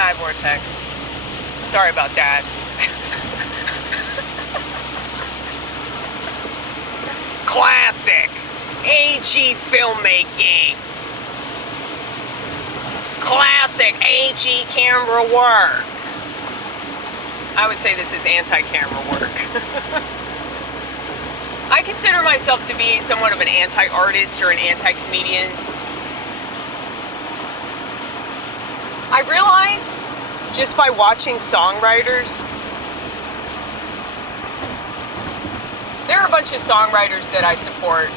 Hi, Vortex. Sorry about that. Classic AG filmmaking. Classic AG camera work. I would say this is anti-camera work. I consider myself to be somewhat of an anti-artist or an anti-comedian. I realized just by watching songwriters, there are a bunch of songwriters that I support.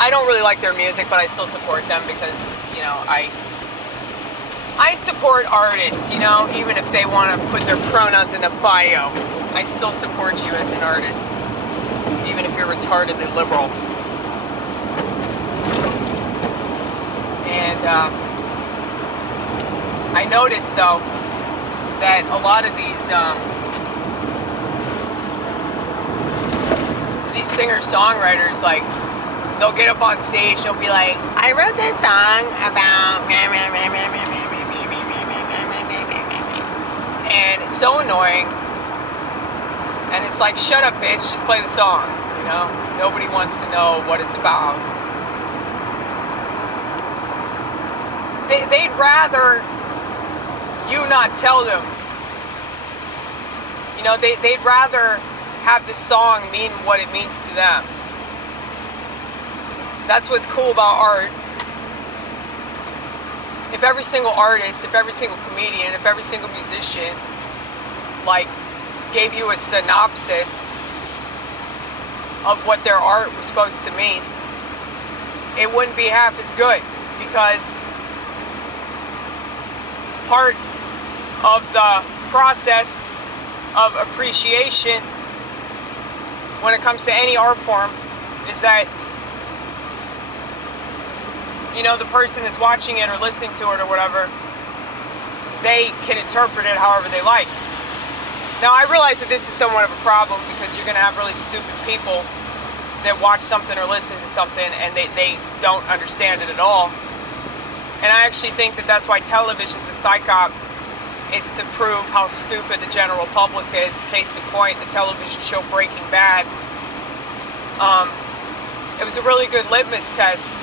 I don't really like their music, but I still support them because, you know, I support artists, you know, even if they want to put their pronouns in the bio. I still support you as an artist, even if you're retardedly liberal. And I noticed, though, that a lot of these singer-songwriters, like, they'll get up on stage, they'll be like, I wrote this song about... And it's so annoying. And it's like, shut up, bitch, just play the song, you know? Nobody wants to know what it's about. They'd rather you not tell them. You know, they'd rather have this song mean what it means to them. That's what's cool about art. If every single artist, if every single comedian, if every single musician, like, gave you a synopsis of what their art was supposed to mean, it wouldn't be half as good, because part of the process of appreciation when it comes to any art form is that, you know, the person that's watching it or listening to it or whatever, they can interpret it however they like. Now, I realize that this is somewhat of a problem because you're going to have really stupid people that watch something or listen to something and they don't understand it at all. And I actually think that that's why television's a psych op. It's to prove how stupid the general public is. Case in point, the television show Breaking Bad. It was a really good litmus test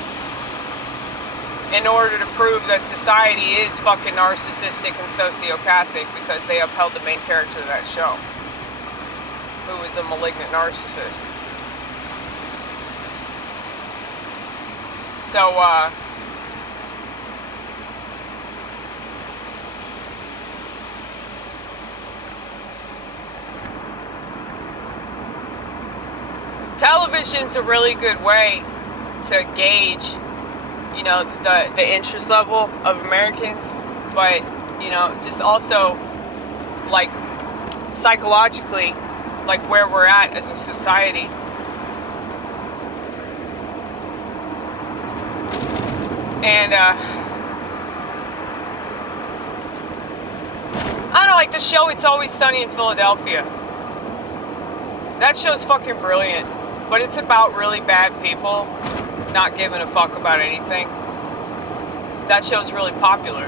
in order to prove that society is fucking narcissistic and sociopathic, because they upheld the main character of that show, who is a malignant narcissist. So, television's a really good way to gauge, you know, the interest level of Americans, but, you know, just also, like, psychologically, like, where we're at as a society. And, I don't know, like the show It's Always Sunny in Philadelphia. That show's fucking brilliant, but it's about really bad people not giving a fuck about anything. That show's really popular.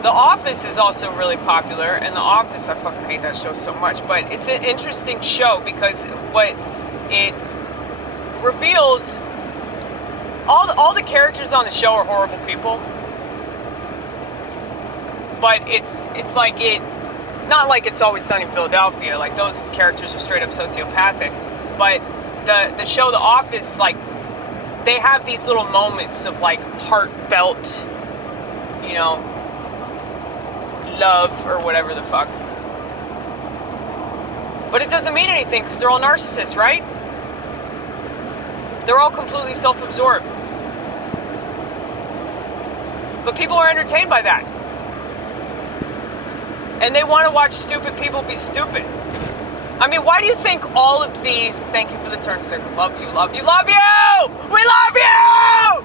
The Office is also really popular, and The Office, I fucking hate that show so much, but it's an interesting show because what it reveals, all the characters on the show are horrible people, but it's like it, not like It's Always Sunny in Philadelphia, like those characters are straight up sociopathic, but the show The Office, like, they have these little moments of, like, heartfelt, you know, love or whatever the fuck. But it doesn't mean anything because they're all narcissists, right? They're all completely self-absorbed. But people are entertained by that. And they want to watch stupid people be stupid. I mean, why do you think all of these... Thank you for the turn sticker. Love you, love you, love you! We love you!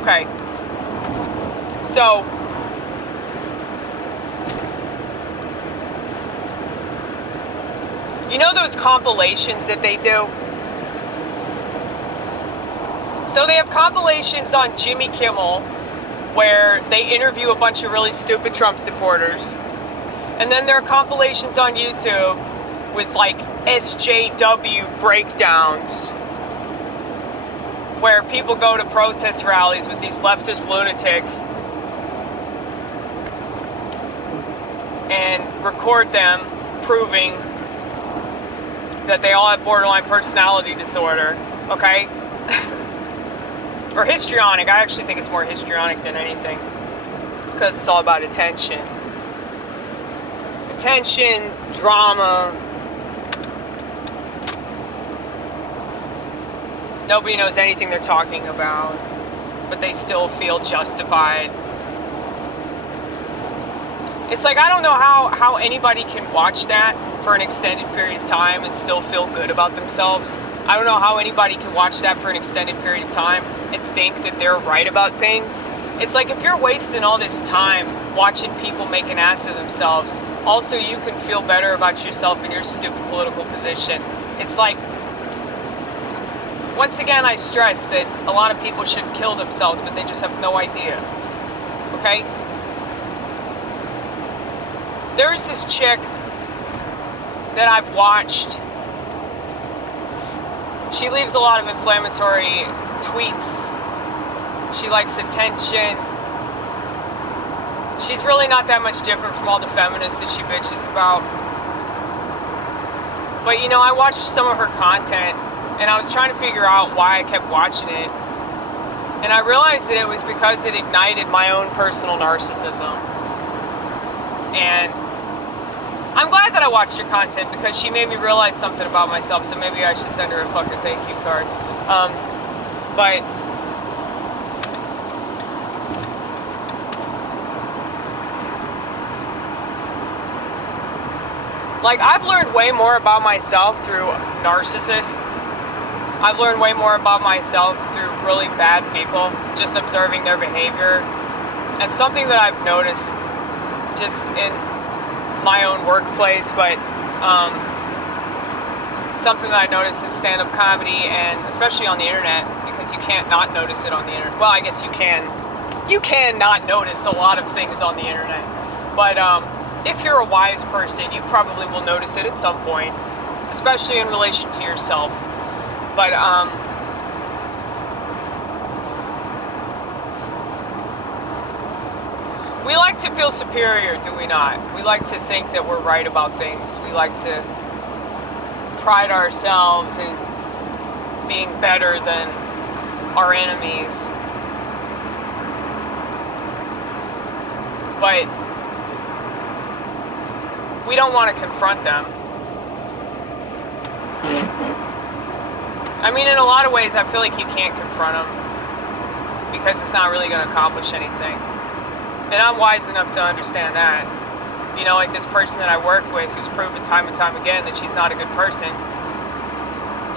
Okay. So... you know those compilations that they do? So they have compilations on Jimmy Kimmel where they interview a bunch of really stupid Trump supporters. And then there are compilations on YouTube with like SJW breakdowns where people go to protest rallies with these leftist lunatics and record them proving that they all have borderline personality disorder, okay? Or histrionic. I actually think it's more histrionic than anything because it's all about attention. Attention, drama. Nobody knows anything they're talking about, but they still feel justified. It's like, I don't know how anybody can watch that for an extended period of time and still feel good about themselves. I don't know how anybody can watch that for an extended period of time and think that they're right about things. It's like, if you're wasting all this time watching people make an ass of themselves, also you can feel better about yourself and your stupid political position. It's like, once again, I stress that a lot of people should kill themselves, but they just have no idea. Okay? There's this chick that I've watched. She leaves a lot of inflammatory tweets. She likes attention. She's really not that much different from all the feminists that she bitches about. But you know, I watched some of her content and I was trying to figure out why I kept watching it. And I realized that it was because it ignited my own personal narcissism. And I'm glad that I watched her content because she made me realize something about myself, so maybe I should send her a fucking thank you card. But like, I've learned way more about myself through narcissists. I've learned way more about myself through really bad people, just observing their behavior. And something that I've noticed just in my own workplace, but something that I noticed in stand-up comedy and especially on the internet, because you can't not notice it on the internet. Well, I guess you can. You can not notice a lot of things on the internet. But if you're a wise person, you probably will notice it at some point, especially in relation to yourself. But we like to feel superior, do we not? We like to think that we're right about things. We like to pride ourselves in being better than our enemies. But we don't want to confront them. I mean, in a lot of ways, I feel like you can't confront them because it's not really going to accomplish anything. And I'm wise enough to understand that. You know, like this person that I work with who's proven time and time again that she's not a good person.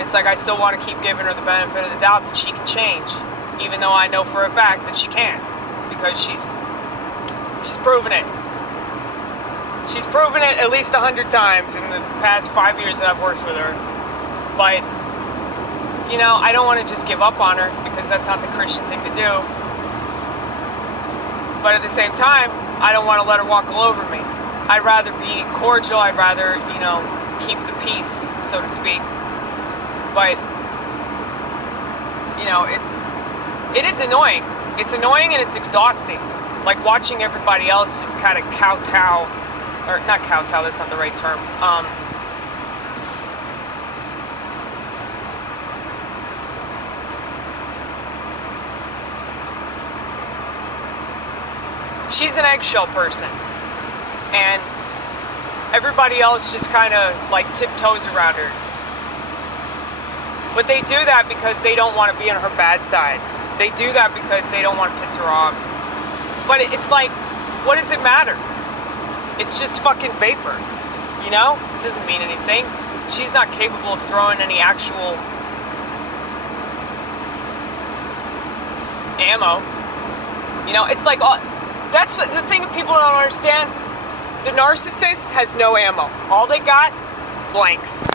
It's like, I still want to keep giving her the benefit of the doubt that she can change, even though I know for a fact that she can't, because she's proven it. She's proven it at least 100 times in the past 5 years that I've worked with her. But, you know, I don't want to just give up on her because that's not the Christian thing to do. But at the same time, I don't want to let her walk all over me. I'd rather be cordial. I'd rather, you know, keep the peace, so to speak. But, you know, it is annoying. It's annoying and it's exhausting. Like watching everybody else just kind of kowtow, or not kowtow, that's not the right term. She's an eggshell person, and everybody else just kind of like tiptoes around her. But they do that because they don't want to be on her bad side. They do that because they don't want to piss her off. But it's like, what does it matter? It's just fucking vapor, you know? It doesn't mean anything. She's not capable of throwing any actual ammo. You know, it's like, that's what the thing that people don't understand. The narcissist has no ammo. All they got, blanks.